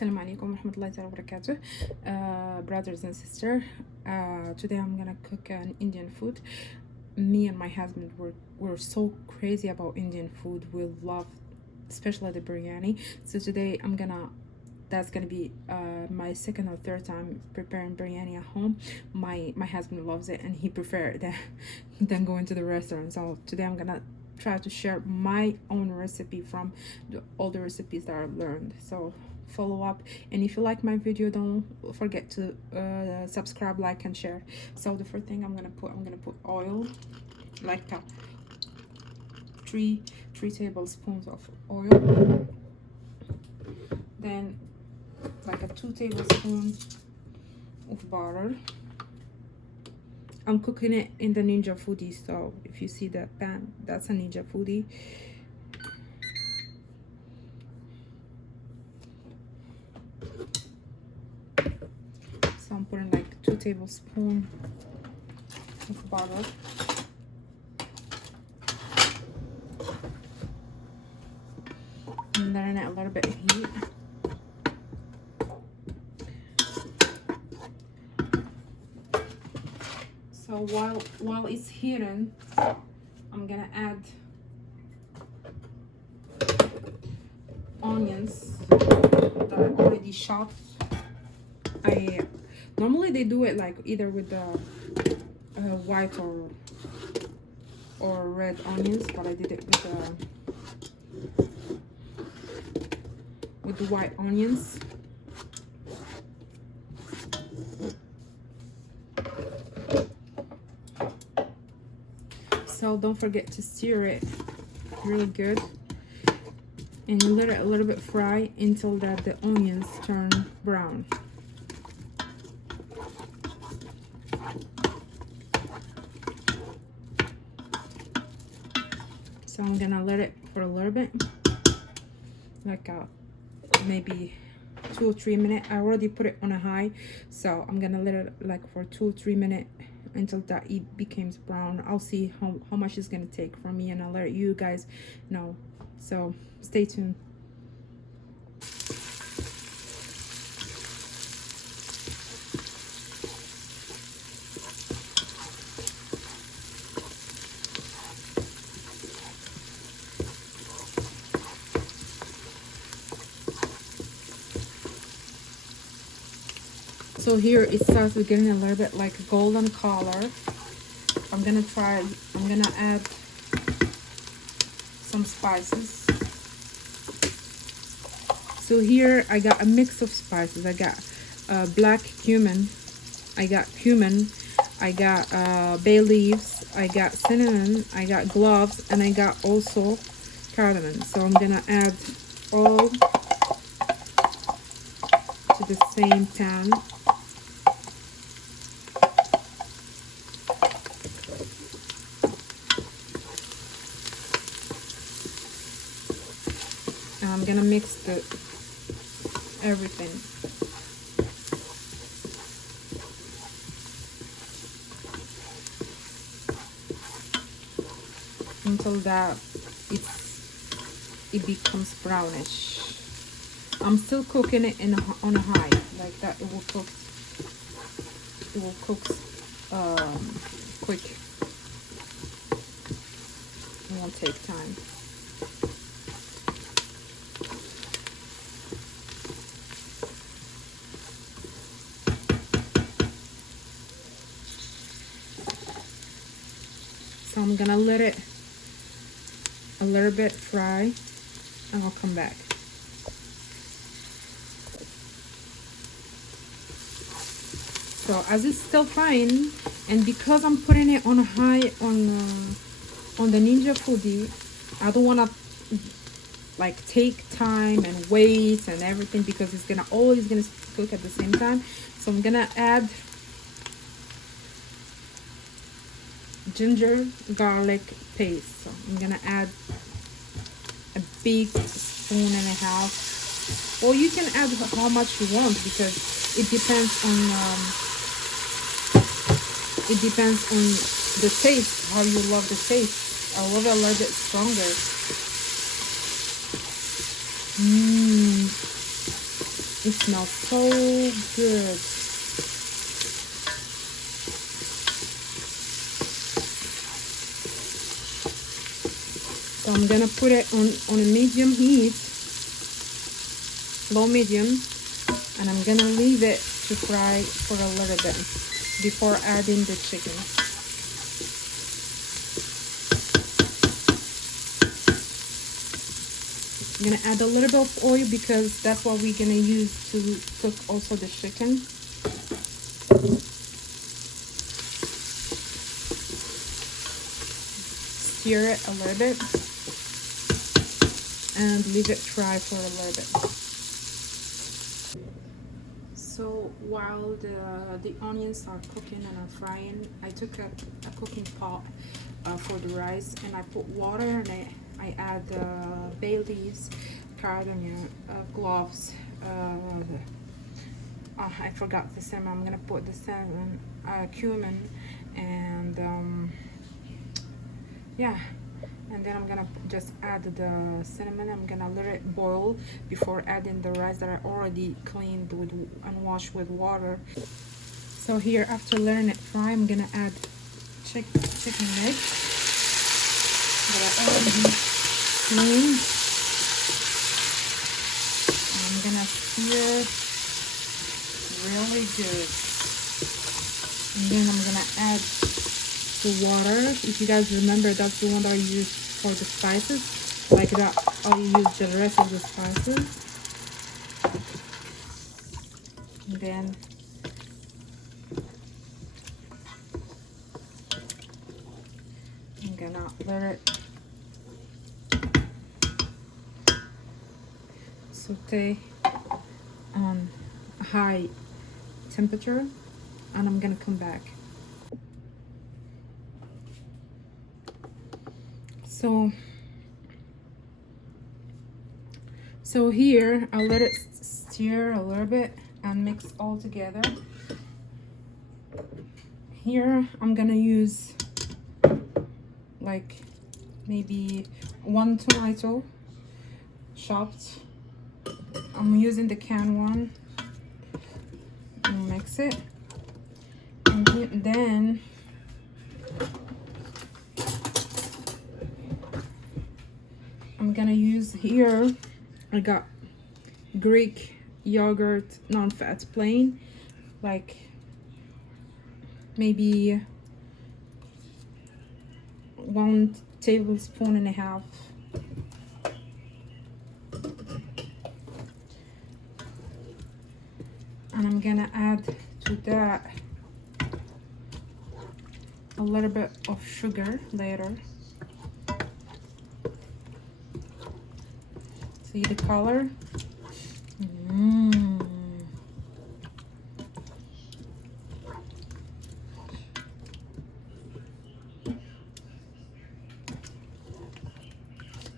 Assalamu alaikum warahmatullahi wabarakatuh. Brothers and sisters, today I'm gonna cook an Indian food. Me and my husband were so crazy about Indian food. We love especially the biryani. So today that's gonna be my second or third time preparing biryani at home. My husband loves it and he preferred that than going to the restaurant. So today I'm gonna try to share my own recipe from all the recipes that I've learned. So follow up, and if you like my video, don't forget to subscribe, like, and share. So the first thing I'm gonna put oil, like three tablespoons of oil, then like a 2 tablespoons of butter. I'm cooking it in the Ninja Foodie, so if you see that pan, that's a Ninja Foodie. So I'm putting like 2 tablespoons of butter. And then a little bit of heat. So while it's heating, I'm gonna add onions that I already chopped. Normally they do it like either with the white or red onions, but I did it with the white onions. So don't forget to stir it really good and let it a little bit fry until that the onions turn brown. So I'm gonna let it for a little bit, like maybe 2 or 3 minutes. I already put it on a high, so I'm gonna let it like for 2 or 3 minutes until that it becomes brown. I'll see how much it's gonna take from me, and I'll let you guys know. So stay tuned. So here it starts with getting a little bit like golden color. I'm gonna add some spices. So here I got a mix of spices. I got black cumin, I got cumin, I got bay leaves, I got cinnamon, I got cloves, and I got also cardamom. So I'm gonna add all to the same pan. I'm gonna mix everything. Until that it becomes brownish. I'm still cooking it on a high, like that. It will cook quick. It won't take time. So I'm gonna let it a little bit fry and I'll come back. So as it's still frying, and because I'm putting it on a high on the Ninja Foodie, I don't want to like take time and wait and everything, because it's always gonna cook at the same time. So I'm gonna add ginger garlic paste. So I'm gonna add a big spoon and a half, or you can add how much you want, because it depends on the taste, how you love the taste. I love it a little bit stronger. It smells so good. So I'm gonna put it on a medium heat, low medium, and I'm gonna leave it to fry for a little bit before adding the chicken. I'm gonna add a little bit of oil because that's what we're gonna use to cook also the chicken. Stir it a little bit and leave it fry for a little bit. So while the onions are cooking and are frying, I took a cooking pot for the rice and I put water in it. I add bay leaves, cardamom, cloves. I forgot the cinnamon. I'm gonna put the cinnamon, cumin, and yeah. And then I'm gonna just add the cinnamon. I'm gonna let it boil before adding the rice that I already cleaned with and washed with water. So here, after letting it fry, I'm gonna add chicken legs that I already cleaned. And I'm gonna sear really good. And then I'm gonna add the water. If you guys remember, that's the one that I used for the spices. Like that, I'll use the rest of the spices. And then I'm gonna let it saute on a high temperature, and I'm gonna come back. So here I'll let it stir a little bit and mix all together. Here I'm gonna use like maybe 1 tomato chopped. I'm using the canned one. And mix it, and then I'm gonna use here, I got Greek yogurt non-fat plain, like maybe 1.5 tablespoons. And I'm gonna add to that a little bit of sugar later. See the color?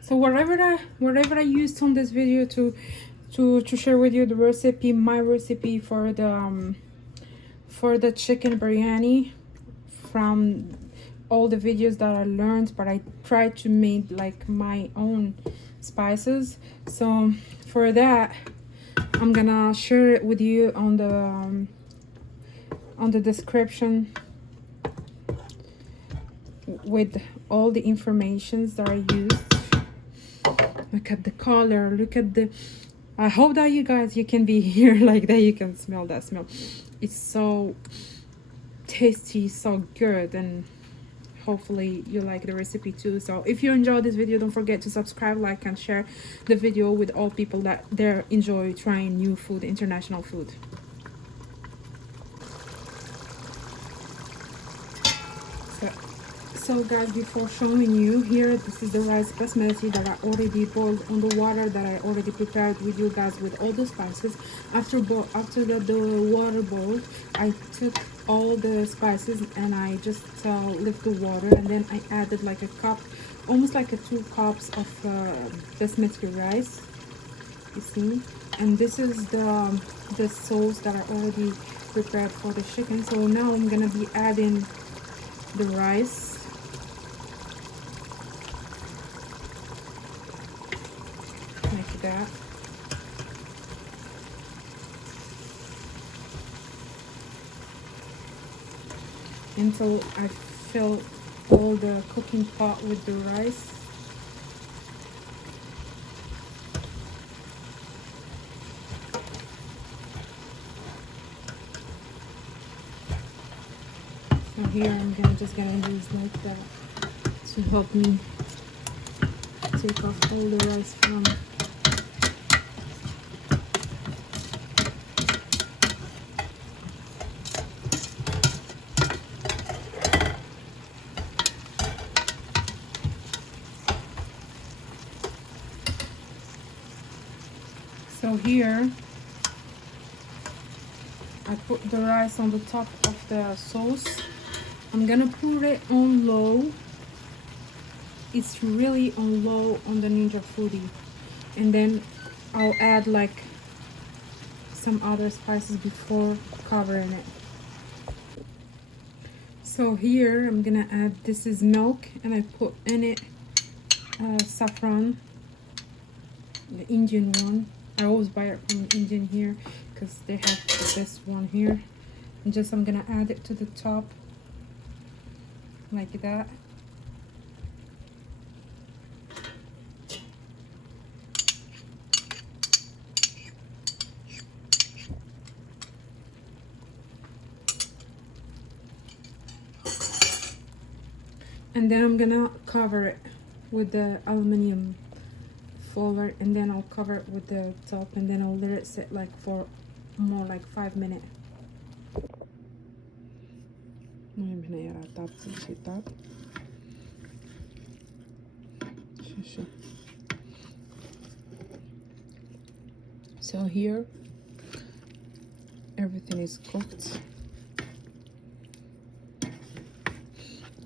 So whatever I used on this video to share with you the recipe, my recipe for the chicken biryani from all the videos that I learned, but I tried to make like my own spices. So for that, I'm gonna share it with you on the description with all the informations that I used. Look at the color, look at the, I hope that you can be here like that, you can smell that smell. It's so tasty, so good, and hopefully you like the recipe too. So if you enjoyed this video, don't forget to subscribe, like, and share the video with all people that they enjoy trying new food, international food. So guys, before showing you here, this is the rice basmati that I already boiled on the water that I already prepared with you guys with all the spices. After the water boiled, I took all the spices and I just left the water, and then I added like a cup, almost like 2 cups of basmati rice, you see. And this is the sauce that I already prepared for the chicken. So now I'm gonna be adding the rice. Like that. until I fill all the cooking pot with the rice. So here I'm just gonna use like that to help me take off all the rice from. So here I put the rice on the top of the sauce. I'm gonna put it on low. It's really on low on the Ninja Foodie, and then I'll add like some other spices before covering it. So here I'm gonna add, this is milk, and I put in it saffron, the Indian one. I always buy it from Indian here because they have this one here. And just I'm gonna add it to the top like that. And then I'm gonna cover it with the aluminum foil, and then I'll cover it with the top, and then I'll let it sit like for more like 5 minutes. So here everything is cooked.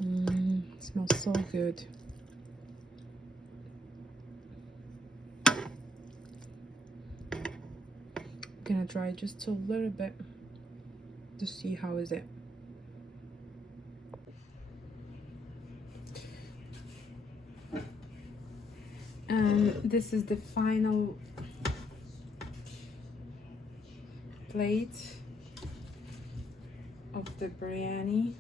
It smells so good. I'm gonna try just a little bit to see how is it. And this is the final plate of the biryani.